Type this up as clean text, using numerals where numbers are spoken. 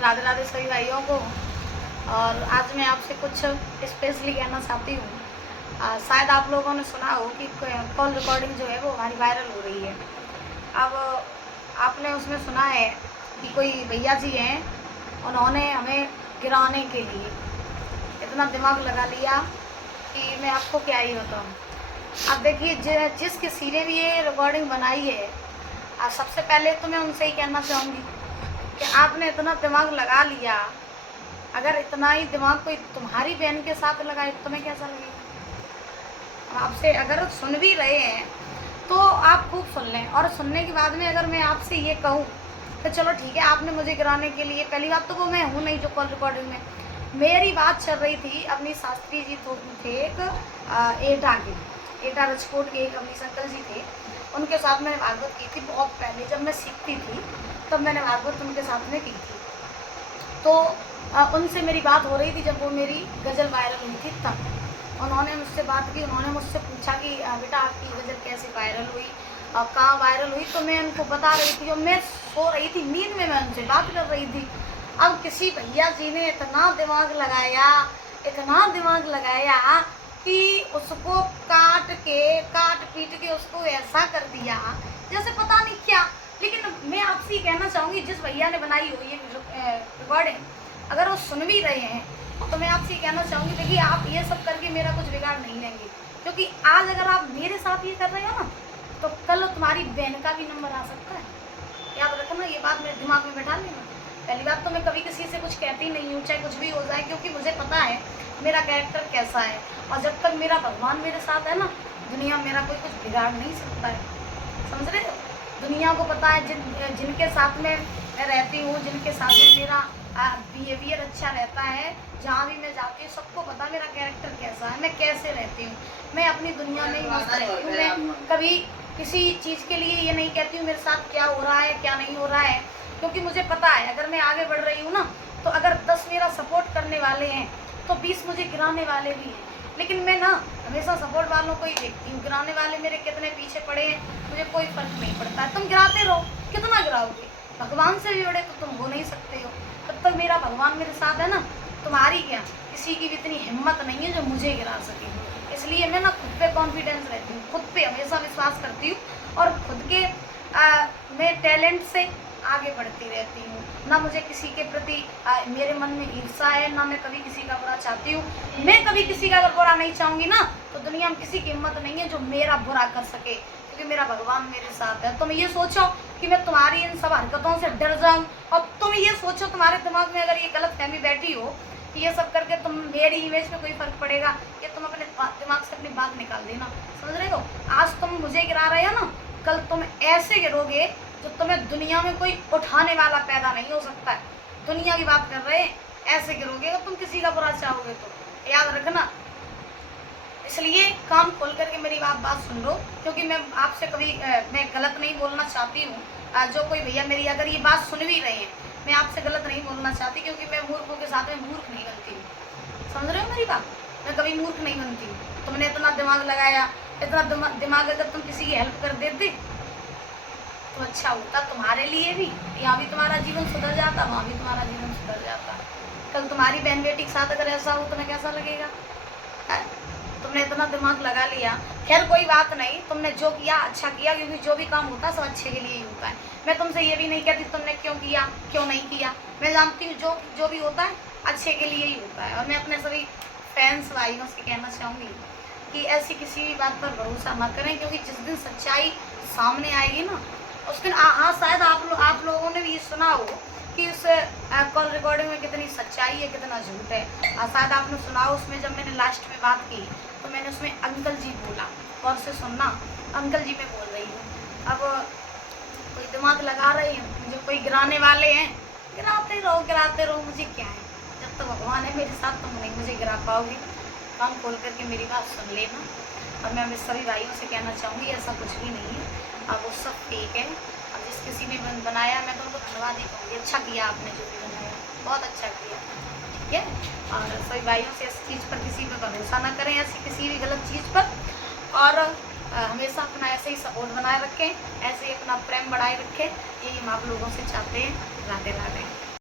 राधे राधे सभी भाइयों को। और आज मैं आपसे कुछ स्पेशली कहना चाहती हूँ। शायद आप लोगों ने सुना हो कि कॉल रिकॉर्डिंग जो है वो हमारी वायरल हो रही है। अब आपने उसमें सुना है कि कोई भैया जी हैं, उन्होंने हमें गिराने के लिए इतना दिमाग लगा लिया कि मैं आपको क्या ही बताऊँ। अब देखिए, जिस किसी ने भी ये रिकॉर्डिंग बनाई है, सबसे पहले तो मैं उनसे ही कहना चाहूँगी कि आपने इतना दिमाग लगा लिया। अगर इतना ही दिमाग कोई तुम्हारी बहन के साथ लगाए तो तुम्हें कैसा लगेगा। आपसे अगर सुन भी रहे हैं तो आप खूब सुन लें, और सुनने के बाद में अगर मैं आपसे ये कहूँ तो चलो ठीक है, आपने मुझे गिराने के लिए, पहली बात तो वो मैं हूँ नहीं जो कॉल रिकॉर्डिंग में मेरी बात चल रही थी। अपनी शास्त्री जी तो थे एक एटा रजकोट के एक अपनी अंकल जी थे, उनके साथ मैंने भागवत की थी बहुत पहले जब मैं सीखती थी, तब मैंने भागवत उनके साथ में की थी। तो उनसे मेरी बात हो रही थी जब वो मेरी गज़ल वायरल हुई थी, तब उन्होंने मुझसे बात की। उन्होंने मुझसे पूछा कि बेटा आपकी गज़ल कैसे वायरल हुई और कहाँ वायरल हुई। तो मैं उनको बता रही थी और मैं सो रही थी, नींद में मैं उनसे बात कर रही थी। अब किसी भैया जी ने इतना दिमाग लगाया कि उसको काट पीट के उसको ऐसा कर दिया जैसे पता नहीं क्या। लेकिन मैं आपसे ये कहना चाहूँगी, जिस भैया ने बनाई हो ये रिकॉर्डिंग, अगर वो सुन भी रहे हैं तो मैं आपसे ये कहना चाहूँगी, देखिए आप ये सब करके मेरा कुछ बिगाड़ नहीं लेंगे, क्योंकि आज अगर आप मेरे साथ ये कर रहे हो ना, तो कल तुम्हारी बहन का भी नंबर आ सकता है। याद रखना, ये बात मेरे दिमाग में बैठा लेना। पहली बात तो मैं कभी किसी से कुछ कहती नहीं हूँ, चाहे कुछ भी हो जाए, क्योंकि मुझे पता है मेरा कैरेक्टर कैसा है। और जब तक मेरा भगवान मेरे साथ है ना, दुनिया मेरा कोई कुछ बिगाड़ नहीं सकता है। समझ रहे हो? दुनिया को पता है जिनके साथ में मैं रहती हूँ, जिनके साथ में मेरा बिहेवियर अच्छा रहता है, जहाँ भी मैं जाती हूँ सबको पता मेरा कैरेक्टर कैसा है, मैं कैसे रहती हूँ। मैं अपनी दुनिया में ही मस्त रहती हूँ। मैं कभी किसी चीज़ के लिए ये नहीं कहती हूँ मेरे साथ क्या हो रहा है क्या नहीं हो रहा है, क्योंकि मुझे पता है अगर मैं आगे बढ़ रही हूँ ना, तो अगर 10 मेरा सपोर्ट करने वाले हैं तो 20 मुझे गिराने वाले भी हैं। लेकिन मैं ना हमेशा सपोर्ट वालों को ही देखती हूँ, गिराने वाले मेरे कितने पीछे पड़े हैं मुझे कोई फर्क नहीं पड़ता है। तुम गिराते रहो, कितना गिराओगे? भगवान से भी बड़े तो तुम हो नहीं सकते हो। तब तक मेरा भगवान मेरे साथ है ना, तुम्हारी क्या किसी की भी इतनी हिम्मत नहीं है जो मुझे गिरा सके। इसलिए मैं ना खुद पे कॉन्फिडेंस रहती हूँ, खुद पे हमेशा विश्वास करती हूँ, और खुद के मैं टैलेंट से आगे बढ़ती रहती हूँ। ना मुझे किसी के प्रति मेरे मन में ईर्ष्या है, ना मैं कभी किसी का बुरा चाहती हूँ। मैं कभी किसी का अगर बुरा नहीं चाहूँगी ना, तो दुनिया में किसी की हिम्मत नहीं है जो मेरा बुरा कर सके, क्योंकि मेरा भगवान मेरे साथ है। तुम ये सोचो कि मैं तुम्हारी इन सब हरकतों से डर जाऊँ, और तुम ये सोचो तुम्हारे दिमाग में अगर ये गलत फहमी बैठी हो कि ये सब करके तुम मेरी इमेज में कोई फर्क पड़ेगा, कि तुम अपने दिमाग से अपनी बात निकाल देना। समझ रहे हो? आज तुम मुझे गिरा रहे हो ना, कल तुम ऐसे गिरोगे जो तुम्हें दुनिया में कोई उठाने वाला पैदा नहीं हो सकता है। दुनिया की बात कर रहे हैं, ऐसे गिरोगे अगर तुम किसी का बुरा चाहोगे तो। याद रखना, इसलिए कान खोल करके मेरी बात सुन लो, क्योंकि मैं आपसे कभी मैं गलत नहीं बोलना चाहती हूँ। जो कोई भैया मेरी अगर ये बात सुन भी रहे हैं, मैं आपसे गलत नहीं बोलना चाहती, क्योंकि मैं मूर्खों के साथ में मूर्ख नहीं बनती हूँ। समझ रहे हो मेरी बात? मैं कभी मूर्ख नहीं बनती हूँ। तुमने इतना दिमाग लगाया, इतना दिमाग अगर तुम किसी की हेल्प कर देते तो अच्छा होता तुम्हारे लिए भी, यहाँ भी तुम्हारा जीवन सुधर जाता, वहाँ भी तुम्हारा जीवन सुधर जाता। कल तुम्हारी बहन बेटी के साथ अगर ऐसा हो तुम्हें कैसा लगेगा? तुमने इतना दिमाग लगा लिया। खैर कोई बात नहीं, तुमने जो किया अच्छा किया, क्योंकि जो भी काम होता है सब अच्छे के लिए ही होता है। मैं तुमसे ये भी नहीं कहती तुमने क्यों किया क्यों नहीं किया। मैं जानती हूँ जो भी होता है अच्छे के लिए ही होता है। और मैं अपने सभी फैंस भाइयों से कहना चाहूँगी कि ऐसी किसी भी बात पर भरोसा ना करें, क्योंकि जिस दिन सच्चाई सामने आएगी ना, उस दिन हाँ शायद आप लोगों ने भी सुना हो कि उस कॉल रिकॉर्डिंग में कितनी सच्चाई है कितना झूठ है। शायद आपने सुना हो, उसमें जब मैंने लास्ट में बात की तो मैंने उसमें अंकल जी बोला, और से सुनना, अंकल जी मैं बोल रही हूँ। अब कोई दिमाग लगा रही हूँ, मुझे कोई गिराने वाले हैं, गिराते रहो, मुझे क्या है। जब तक भगवान है मेरे साथ तुम नहीं मुझे गिरा पाओगे। कान खोल करके मेरी बात सुन लेना। और मैं सभी भाइयों से कहना चाहूँगी ऐसा कुछ भी नहीं है, अब वो सब फेक है। अब जिस किसी ने बनाया मैं तो उनको धन्यवाद ही कहूँगी, अच्छा किया आपने जो भी बनाया, बहुत अच्छा किया। ठीक है? और सभी भाइयों से इस चीज़ पर किसी पर भरोसा ना करें, ऐसी किसी भी गलत चीज़ पर, और हमेशा अपना ऐसे ही सपोर्ट बनाए रखें, ऐसे ही अपना प्रेम बढ़ाए रखें। यही हम आप लोगों से चाहते हैं। राधे राधे।